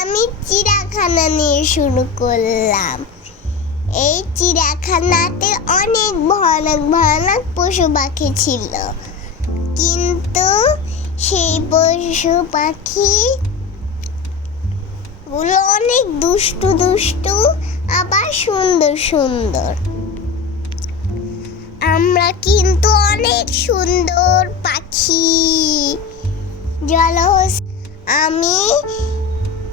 আমি চিড়াখানা নিয়ে শুরু করলাম। এই চিড়াখানাতে অনেক ভয়ানক ভয়ানক পশু পাখি ছিল। কিন্তু সেই পশু পাখি গুলো অনেক দুষ্টু দুষ্টু, আবার সুন্দর সুন্দর। আমরা কিন্তু অনেক সুন্দর পাখি। জলহস আমি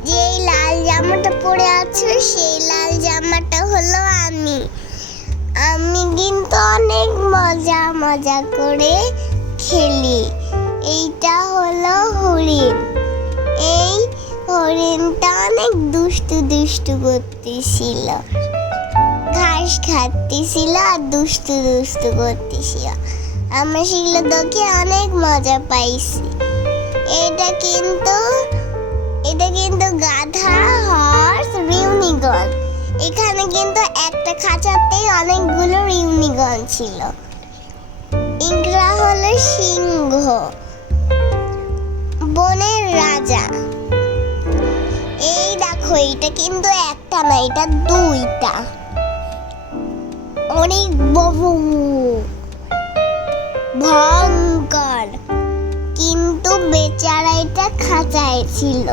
যেই লাল জামাটা পরে আছে, সেই লাল জামাটা হলো আমি। আমি কিন্তু অনেক মজা মজা করে খেলি। এইটা হলো হরিণ। এই হরিণটা অনেক দুষ্টু দুষ্টু করতেছিল। ঘাস খাচ্তেছিল আর দুষ্টু দুষ্টু করতেছিল। আমরা সেগুলো দেখে অনেক মজা পাইছি। এটা কিন্তু অনেকগুলো ইউনিকর্ন ছিল। ইংরা হলো সিংহ, বনের রাজা। এই দেখো এটা কিন্তু একটা না, এটা দুইটা। অনেক বহু ভয়ঙ্কর, কিন্তু বেচারা এটা খাঁচায় ছিল।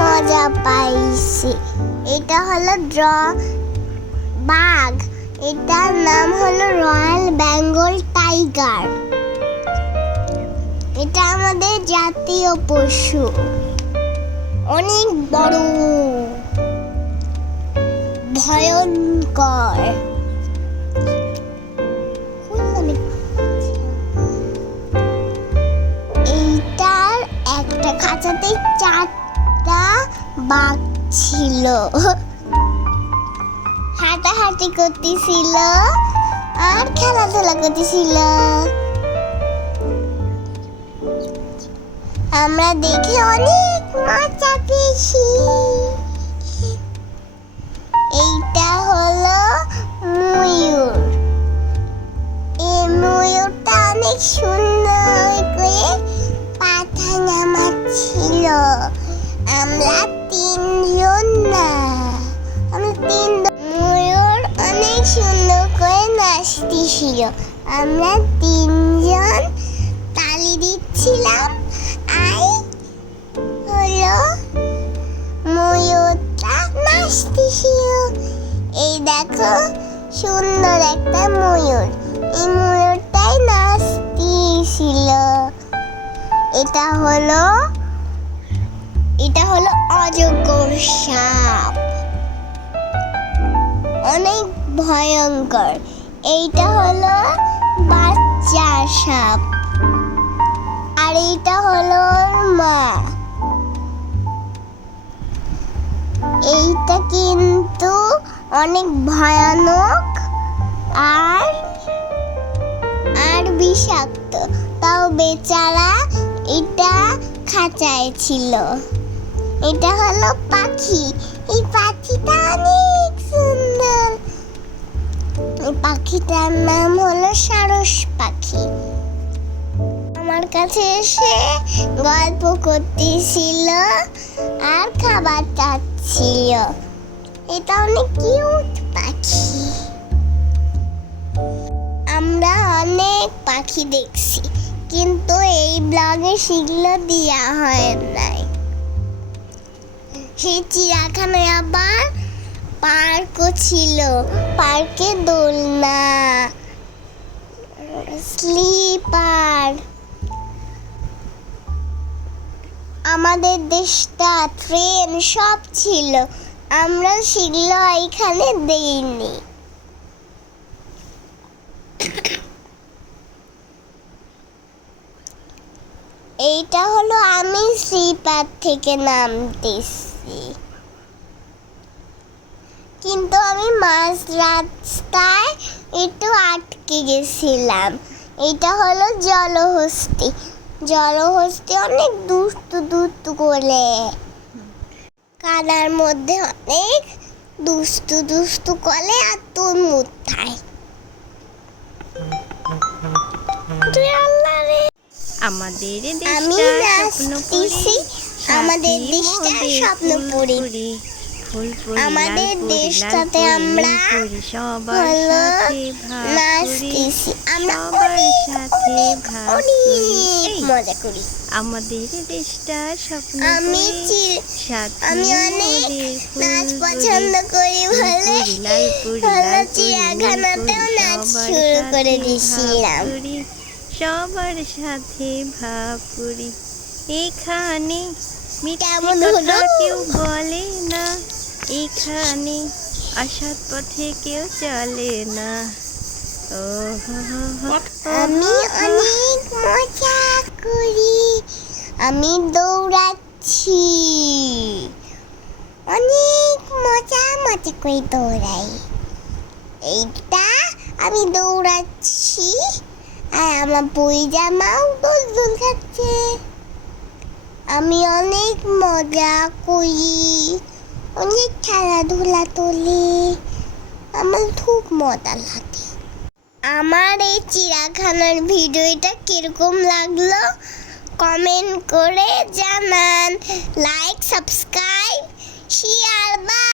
মজা পাইছি। এটা হলো ড্র বাঘ। এটার নাম হলো রয়্যাল বেঙ্গল টাইগার। এটা আমাদের জাতীয় পশু। অনেক বড়। ভয়ঙ্কর। বাঘ ছিল। হাঁটাহাঁটি করতেছিল, আর খেলাধুলা করতেছিল। আমরা দেখে অনেক মজা পেয়েছি। এইটা হলো ময়ূর। এই ময়ূরটা অনেক সুন্দর নাচতেছিল আমরা তিনজন তালি দিচ্ছিলাম। আই হলো ময়ূরটা নাচতেছিল এই দেখো, সুন্দর একটা ময়ূর। এই ময়ূরটাই নাচতেছিল। এটা হলো এটা হলো অজগর সাপ। অনেক ভয়ঙ্কর। এইটা হলো বাচ্চা সাপ। আর এইটা হলো মা। এইটা কিন্তু অনেক ভয়ানক আর আর বিষাক্ত। তাও বেচারা এটা খাঁচায় ছিল। এটা হলো পাখি। এই পাখিটা অনেক সুন্দর। পাখিটার নাম হলো সারস পাখি। আমার কাছে এসে গল্প করতেছিল আর খাবার চাচ্ছিল। এটা অনেক কিউট পাখি। আমরা অনেক পাখি দেখছি, কিন্তু এই ব্লগে সেগুলো দেওয়া হয় নাই। সেই চিড়িয়াখানায় আবার পার্কও ছিল, পার্কে দোলনা, স্লিপার। আমাদের দেশটা, ট্রেন সব ছিল, আমরা সেগুলো এখানে দেইনি। এইটা হলো আমি স্লিপার থেকে নামতেছি। কিন্তু আমি মাঝ রাস্তায় একটু আটকে গেছিলাম। এটা হলো জলহস্তি। জলহস্তি অনেক দুষ্টু দুষ্টু করে কাদার মধ্যে অনেক দুষ্টু দুষ্টু কলে আর তোর মুথায় আমাদের আমাদের দেশটা স্বপ্ন আমাদের দেশটাতে আমরা হলো নাচতেছি। আমরা অনেক অনেক মজা করি। আমাদের দেশটা স্বপ্ন আমি আমি অনেক নাচ পছন্দ করি নীল চিড়িয়াখানাতেও নাচ শুরু করে দিয়েছিলাম। সবার সাথে ভাগ করি। এখানে মিথ্যে কথা হলো? কেউ বলে না। এখানে অসৎ পথে কেউ চলে না। ও আমি। অনেক মজা করি। আমি দৌড়াচ্ছি। অনেক মজা মজা করে দৌড়াই। এইটা আমি দৌড়াচ্ছি। আর আমার বই জামাও দোল দোল খাচ্ছে আমি অনেক মজা করি। অনেক খেলাধুলা তুলি। আমার খুব মজা লাগে। আমার এই চিড়াখানার ভিডিওটা কীরকম লাগল? কমেন্ট করে জানান। লাইক সাবস্ক্রাইব শেয়ার বা